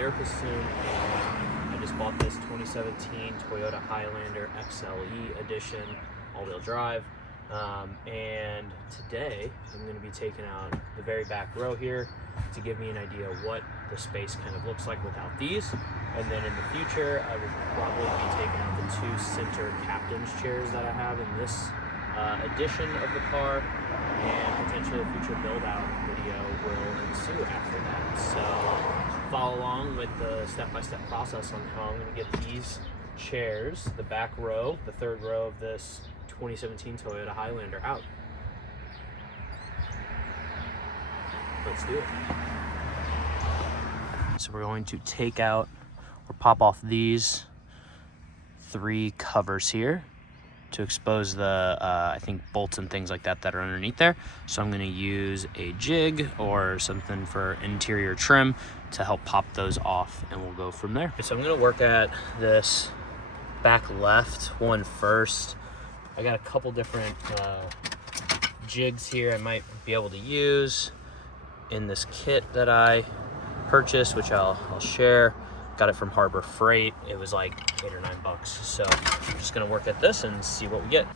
therapist soon. I just bought this 2017 Toyota Highlander XLE edition, all-wheel drive. And today I'm going to be taking out the very back row here to give me an idea of what the space kind of looks like without these. And then in the future, I will probably be taking out the two center captain's chairs that I have in this edition of the car, and potentially a future build out video will ensue after that. So follow along with the step-by-step process on how I'm going to get these chairs, the back row, the third row of this 2017 Toyota Highlander out. Let's do it. So we're going to take out or pop off these three covers here to expose the, I think, bolts and things like that that are underneath there. So I'm gonna use a jig or something for interior trim to help pop those off, and we'll go from there. So I'm gonna work at this back left one first. I got a couple different jigs here I might be able to use in this kit that I purchased, which I'll share. Got it from Harbor Freight. It was like $8 or $9. So I'm just gonna work at this and see what we get.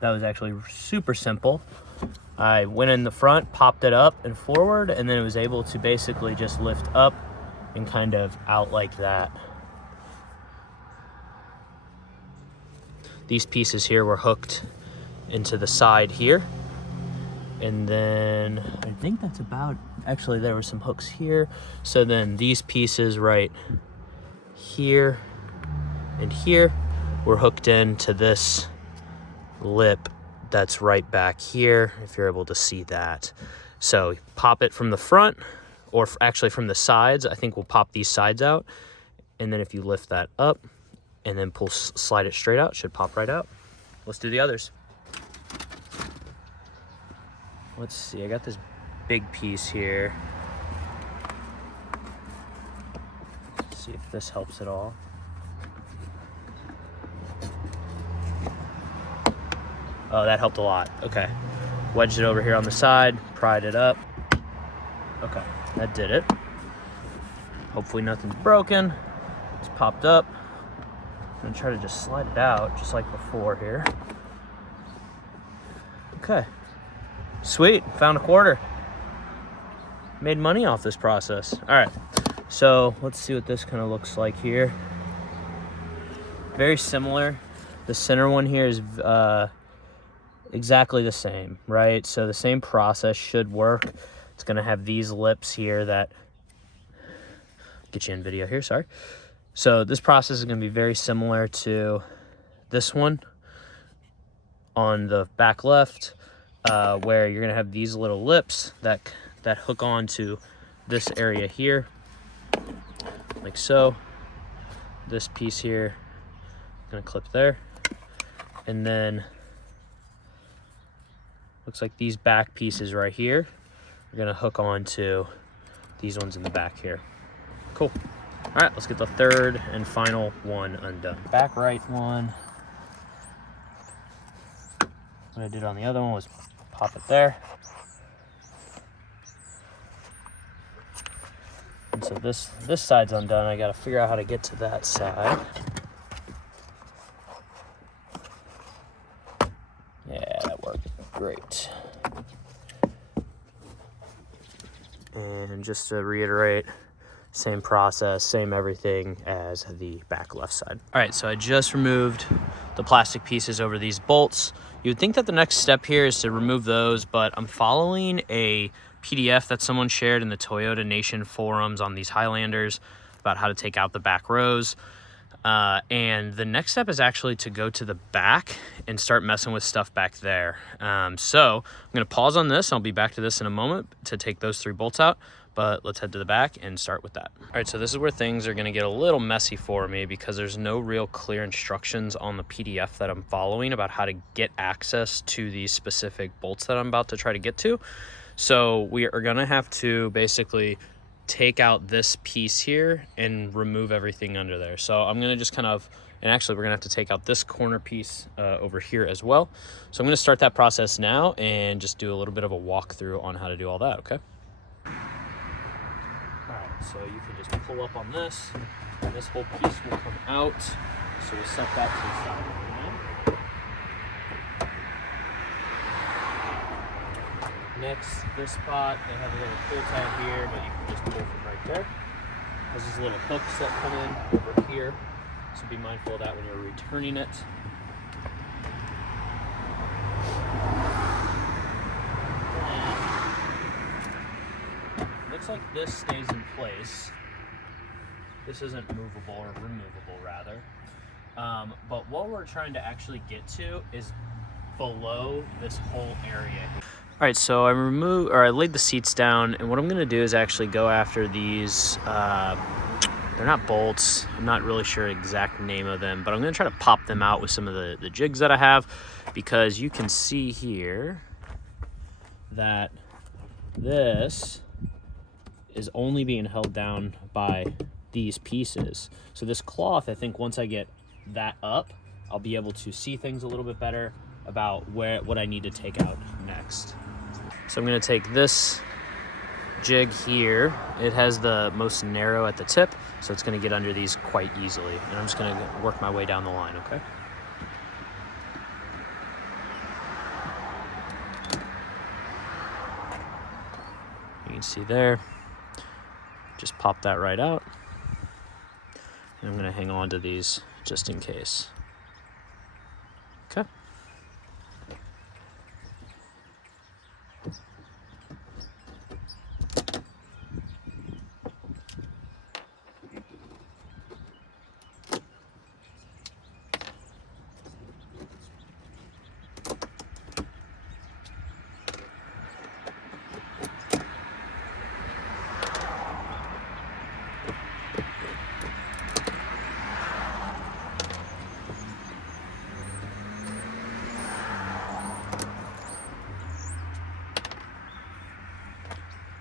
That was actually super simple. I went in the front, popped it up and forward, and then it was able to basically just lift up and kind of out like that. These pieces here were hooked into the side here. And then I think that's about, actually there were some hooks here. So then these pieces right here and here were hooked into this lip that's right back here, if you're able to see that. So pop it from the front, or actually from the sides. I think we'll pop these sides out. And then if you lift that up, and then slide it straight out, should pop right out. Let's do the others. Let's see, I got this big piece here. Let's see if this helps at all. Oh, that helped a lot, okay. Wedged it over here on the side, pried it up. Okay, that did it. Hopefully nothing's broken. It's popped up. I'm gonna try to just slide it out just like before here. Okay, sweet, found a quarter. Made money off this process. All right, so let's see what this kind of looks like here. Very similar. The center one here is exactly the same, right? So the same process should work. It's gonna have these lips here that, get you in video here, sorry. So this process is going to be very similar to this one on the back left, where you're going to have these little lips that hook on to this area here, like so. This piece here, going to clip there, and then looks like these back pieces right here are going to hook on to these ones in the back here. Cool. All right, let's get the third and final one undone. Back right one. What I did on the other one was pop it there. And so this side's undone. I gotta figure out how to get to that side. Yeah, that worked great. And just to reiterate, same process, same everything as the back left side. All right, so I just removed the plastic pieces over these bolts. You would think that the next step here is to remove those, but I'm following a PDF that someone shared in the Toyota Nation forums on these Highlanders about how to take out the back rows. And the next step is actually to go to the back and start messing with stuff back there. So I'm gonna pause on this. I'll be back to this in a moment to take those three bolts out. But let's head to the back and start with that. All right, so this is where things are gonna get a little messy for me because there's no real clear instructions on the PDF that I'm following about how to get access to these specific bolts that I'm about to try to get to. So we are gonna have to basically take out this piece here and remove everything under there. So I'm gonna just kind of, and actually we're gonna have to take out this corner piece over here as well. So I'm gonna start that process now and just do a little bit of a walkthrough on how to do all that, okay? All right, so you can just pull up on this, and this whole piece will come out. So we'll set that to the side. Next, this spot, they have a little pull tab here, but you can just pull from right there. There's these little hooks that come in over here, so be mindful of that when you're returning it. Looks like this stays in place. This isn't movable or removable, rather. But what we're trying to actually get to is below this whole area here. All right, so I laid the seats down, and what I'm gonna do is actually go after these, they're not bolts, I'm not really sure the exact name of them, but I'm gonna try to pop them out with some of the jigs that I have, because you can see here that this is only being held down by these pieces. So this cloth, I think once I get that up, I'll be able to see things a little bit better about what I need to take out next. So I'm gonna take this jig here. It has the most narrow at the tip, so it's gonna get under these quite easily. And I'm just gonna work my way down the line, okay? You can see there, just pop that right out. And I'm gonna hang on to these just in case. Okay.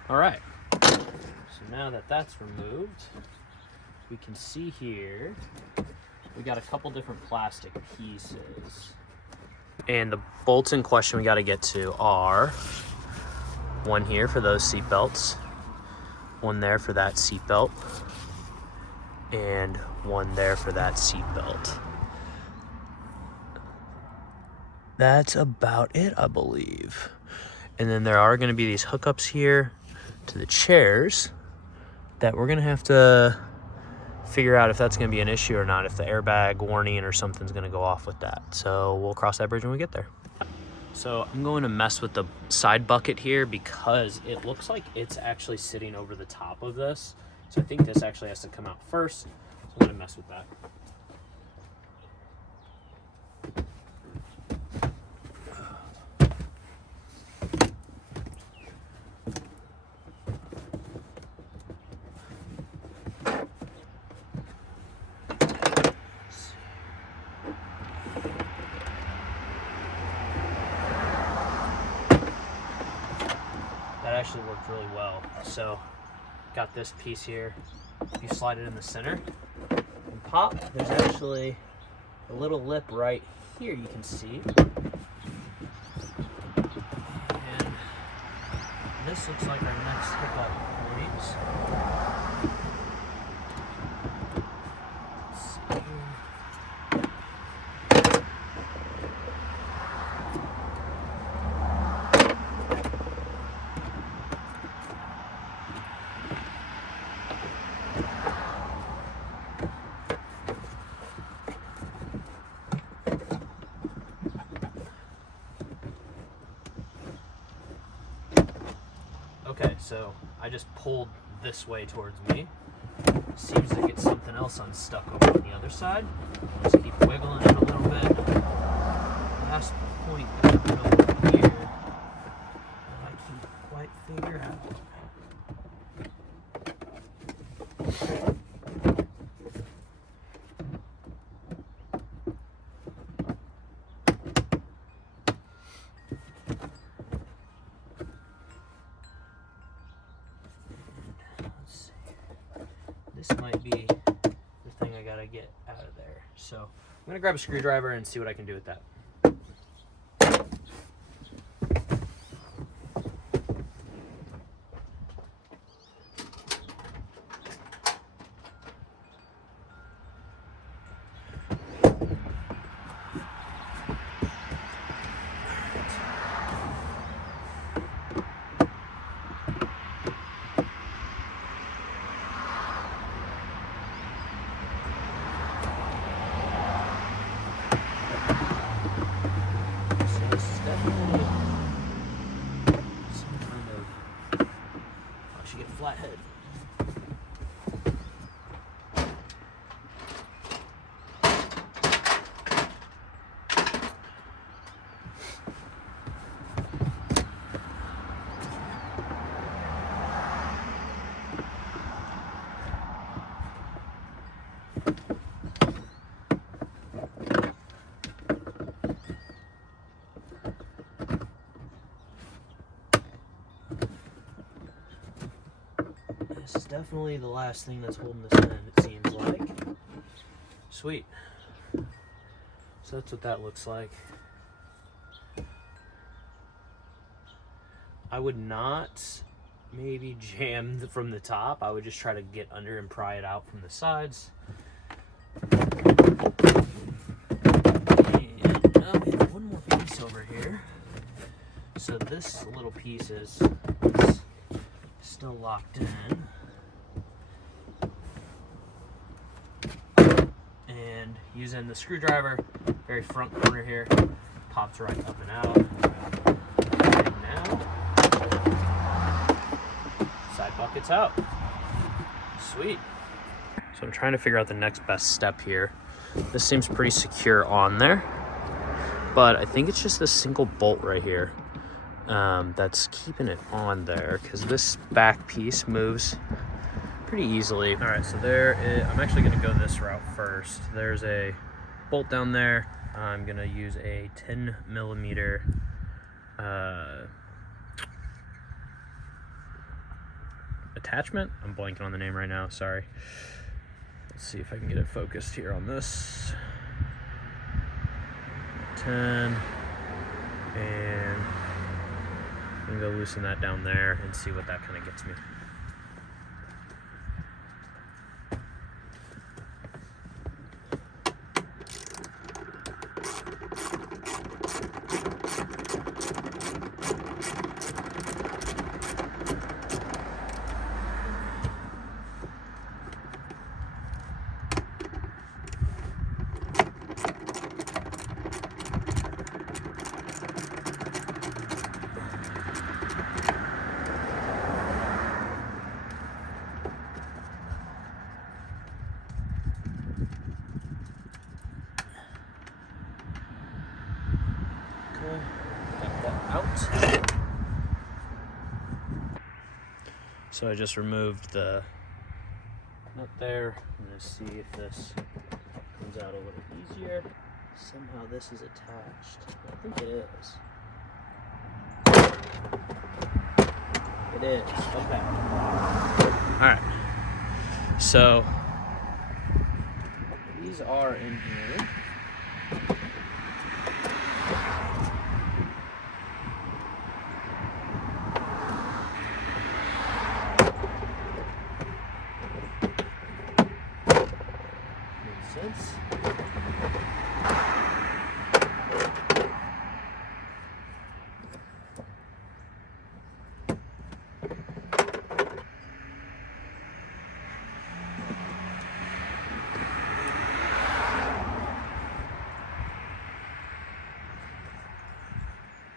All right, so now that that's removed, we can see here, we got a couple different plastic pieces. And the bolts in question we gotta get to are one here for those seat belts, one there for that seat belt, and one there for that seat belt. That's about it, I believe. And then there are gonna be these hookups here to the chairs that we're gonna have to figure out if that's gonna be an issue or not, if the airbag warning or something's gonna go off with that. So we'll cross that bridge when we get there. So I'm going to mess with the side bucket here because it looks like it's actually sitting over the top of this. So I think this actually has to come out first. So I'm gonna mess with that. Actually worked really well. So got this piece here. If you slide it in the center and pop, there's actually a little lip right here you can see. And this looks like our next hookup points. Let's see here. Okay, so I just pulled this way towards me. Seems to get something else unstuck over on the other side. Let's keep wiggling it a little bit. Last point over here that I can't quite figure out. Let's gotta get out of there. So I'm gonna grab a screwdriver and see what I can do with that. Flathead. This is definitely the last thing that's holding this in, it seems like. Sweet. So that's what that looks like. I would not maybe jam from the top. I would just try to get under and pry it out from the sides. And we have one more piece over here. So this little piece is still locked in. And using the screwdriver, very front corner here, pops right up and out. And now, side bucket's out. Sweet. So I'm trying to figure out the next best step here. This seems pretty secure on there, but I think it's just this single bolt right here that's keeping it on there, because this back piece moves pretty easily. All right, so I'm actually gonna go this route first. There's a bolt down there. I'm gonna use a 10mm attachment. I'm blanking on the name right now, sorry. Let's see if I can get it focused here on this. 10, and I'm gonna go loosen that down there and see what that kind of gets me. Out. So I just removed the nut there. I'm going to see if this comes out a little easier. Somehow this is attached. I think it is. It is. Okay. Alright. So these are in here.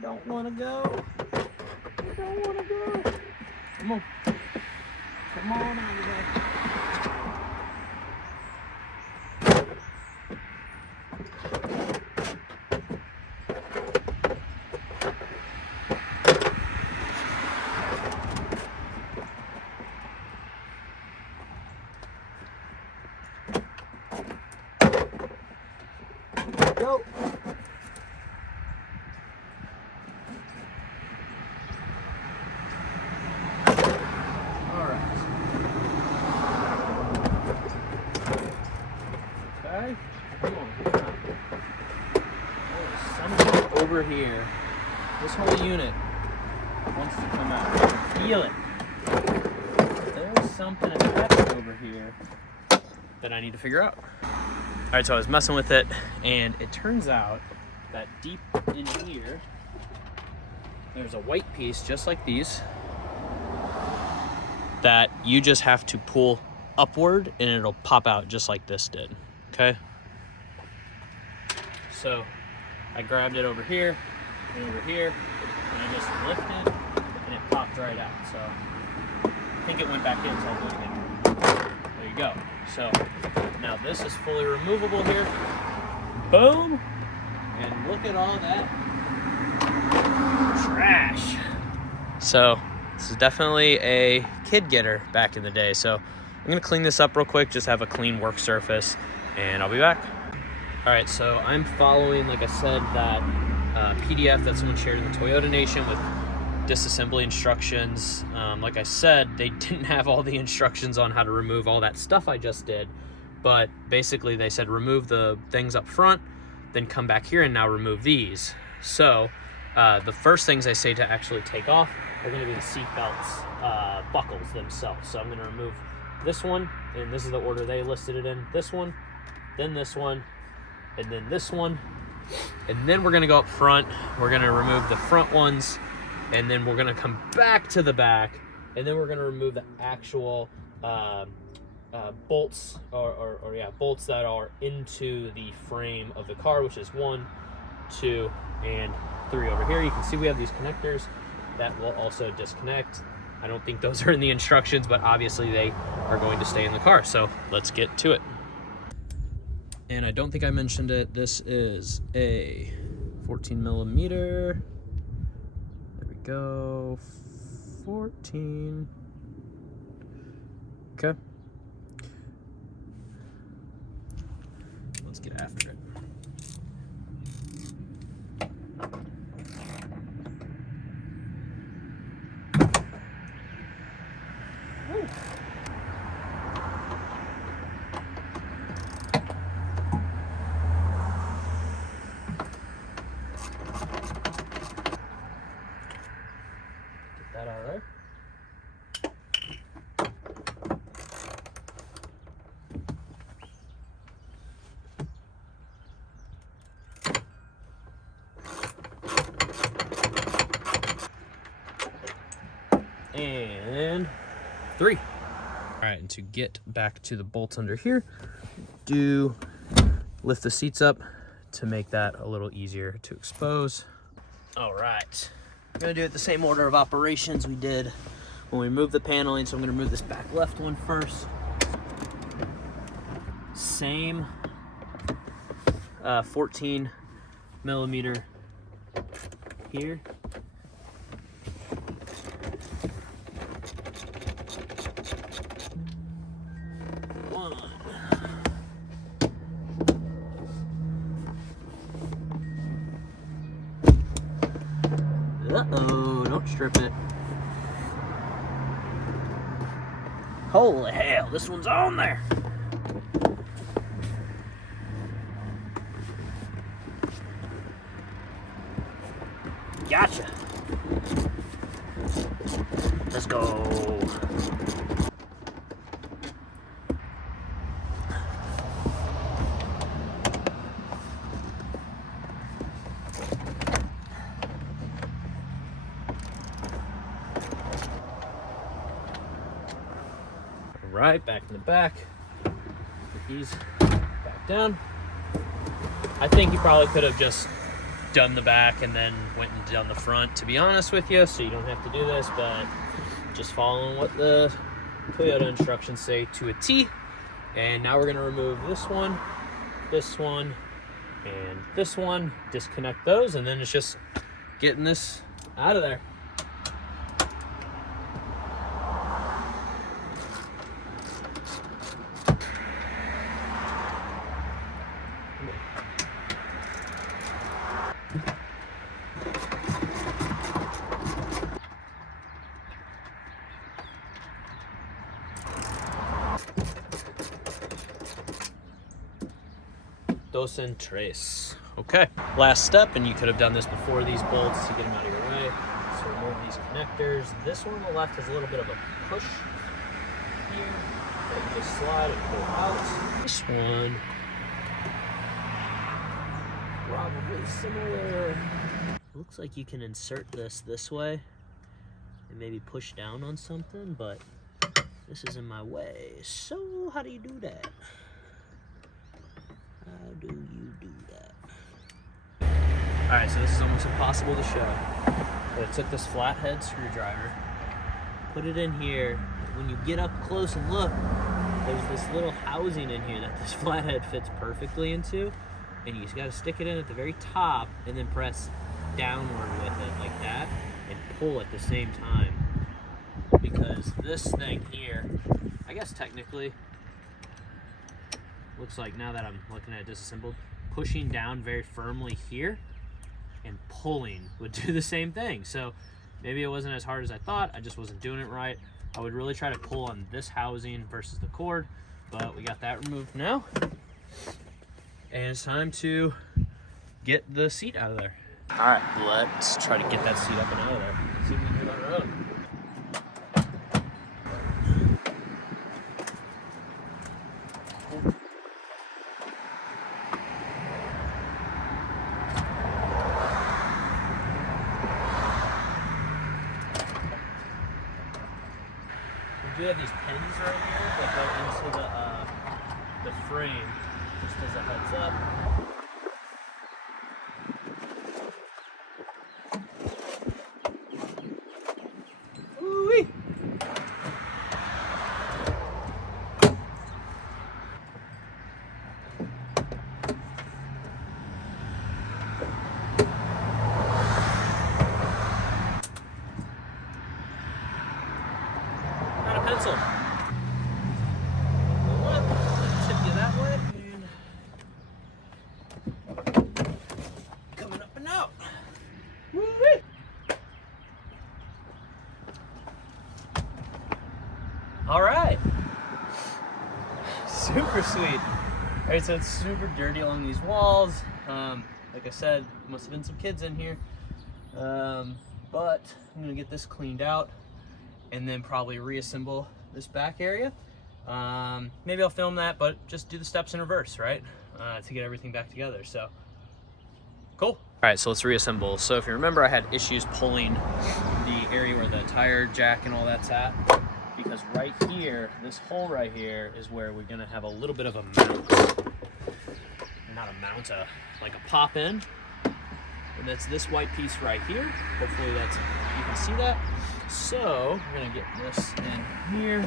Don't want to go. Don't want to go. Come on. Come on out of there. Go. over here, this whole unit wants to come out. Feel it. There's something attached over here that I need to figure out. All right, so I was messing with it, and it turns out that deep in here, there's a white piece just like these that you just have to pull upward and it'll pop out just like this did, okay? So I grabbed it over here and over here, and I just lifted and it popped right out. So I think it went back in, so I'll look at. There you go. So now this is fully removable here. Boom! And look at all that trash. So this is definitely a kid getter back in the day. So I'm gonna clean this up real quick, just have a clean work surface, and I'll be back. All right, so I'm following, like I said, that PDF that someone shared in the Toyota Nation with disassembly instructions. Like I said, they didn't have all the instructions on how to remove all that stuff I just did, but basically they said remove the things up front, then come back here and now remove these. So the first things I say to actually take off are going to be the seat belts, buckles themselves. So I'm going to remove this one, and this is the order they listed it in. This one, then this one, and then this one. And then we're going to go up front. We're going to remove the front ones, and then we're going to come back to the back, and then we're going to remove the actual bolts, bolts that are into the frame of the car, which is 1, 2, and 3 over here. You can see we have these connectors that will also disconnect. I don't think those are in the instructions, but obviously they are going to stay in the car. So let's get to it. And I don't think I mentioned it. This is a 14 millimeter. There we go. 14. Okay. Let's get after it. That out of there. And 3. All right, and to get back to the bolts under here, do lift the seats up to make that a little easier to expose. All right. I'm gonna do it the same order of operations we did when we moved the paneling. So I'm gonna remove this back left one first. Same 14 millimeter here. Uh-oh, don't strip it. Holy hell, this one's on there. Gotcha. Let's go. Right, back in the back. Put these back down. I think you probably could have just done the back and then went and done the front, to be honest with you, so you don't have to do this, but just following what the Toyota instructions say to a T. And now we're going to remove this one, and this one, disconnect those, and then it's just getting this out of there. Dos en tres. Okay, last step, and you could have done this before these bolts to get them out of your way. So remove these connectors. This one on the left has a little bit of a push here that you just slide and pull out. This one, probably similar. Looks like you can insert this way and maybe push down on something, but this is in my way. So how do you do that? How do you do that? All right, so this is almost impossible to show. But I took this flathead screwdriver, put it in here. When you get up close and look, there's this little housing in here that this flathead fits perfectly into, and you just got to stick it in at the very top and then press downward with it like that and pull at the same time. Because this thing here, I guess technically, looks like, now that I'm looking at it disassembled, pushing down very firmly here and pulling would do the same thing. So maybe it wasn't as hard as I thought. I just wasn't doing it right. I would really try to pull on this housing versus the cord, but we got that removed now. And it's time to get the seat out of there. All right, let's try to get that seat up and out of there. See if we can do it on our own. We do have these pins right here that go into the frame, just as a heads up. Woo-wee. Not a pencil. Tip you that way. And coming up and out. Woo-wee. All right. Super sweet. All right, so it's super dirty along these walls. Like I said, must have been some kids in here. But I'm gonna get this cleaned out and then probably reassemble this back area. Maybe I'll film that, but just do the steps in reverse, right? To get everything back together, so cool. All right, so let's reassemble. So if you remember, I had issues pulling the area where the tire jack and all that's at, because right here, this hole right here is where we're gonna have a little bit of a mount. Not a mount, like a pop in. And that's this white piece right here. Hopefully that's, you can see that. So we're gonna get this in here,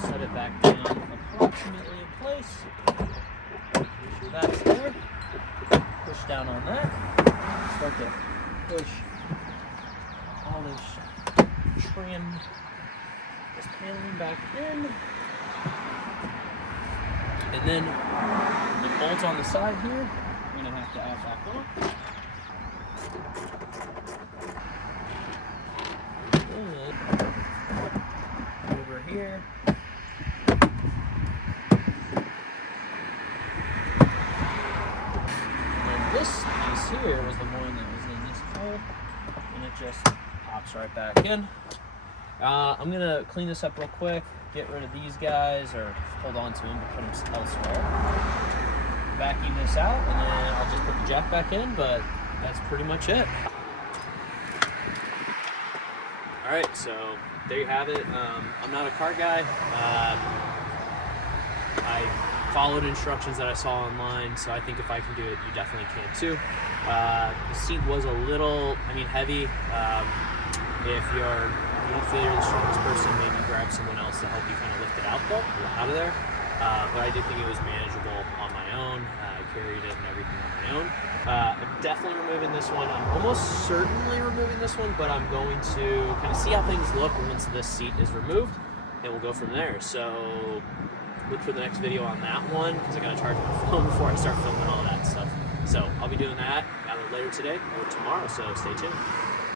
set it back down approximately in place. Make sure that's there. Push down on that. Start to push all this trim, this paneling back in. And then the bolt on the side here, we're gonna have to add back on. Over here. And this piece here was the one that was in this hole, and it just pops right back in. I'm gonna clean this up real quick, get rid of these guys, or hold on to them but put them elsewhere. Vacuum this out, and then I'll just put the jack back in, but that's pretty much it. All right, so there you have it. I'm not a car guy. I followed instructions that I saw online, so I think if I can do it, you definitely can too. The seat was a little, heavy. If you don't feel you're the strongest person, maybe grab someone else to help you kind of lift it out of there. But I did think it was manageable on my own. I carried it and everything on my own. I'm definitely removing this one. I'm almost certainly removing this one, but I'm going to kind of see how things look once this seat is removed, and we'll go from there. So look for the next video on that one, because I gotta charge my phone before I start filming all that stuff. So I'll be doing that either later today or tomorrow, so stay tuned.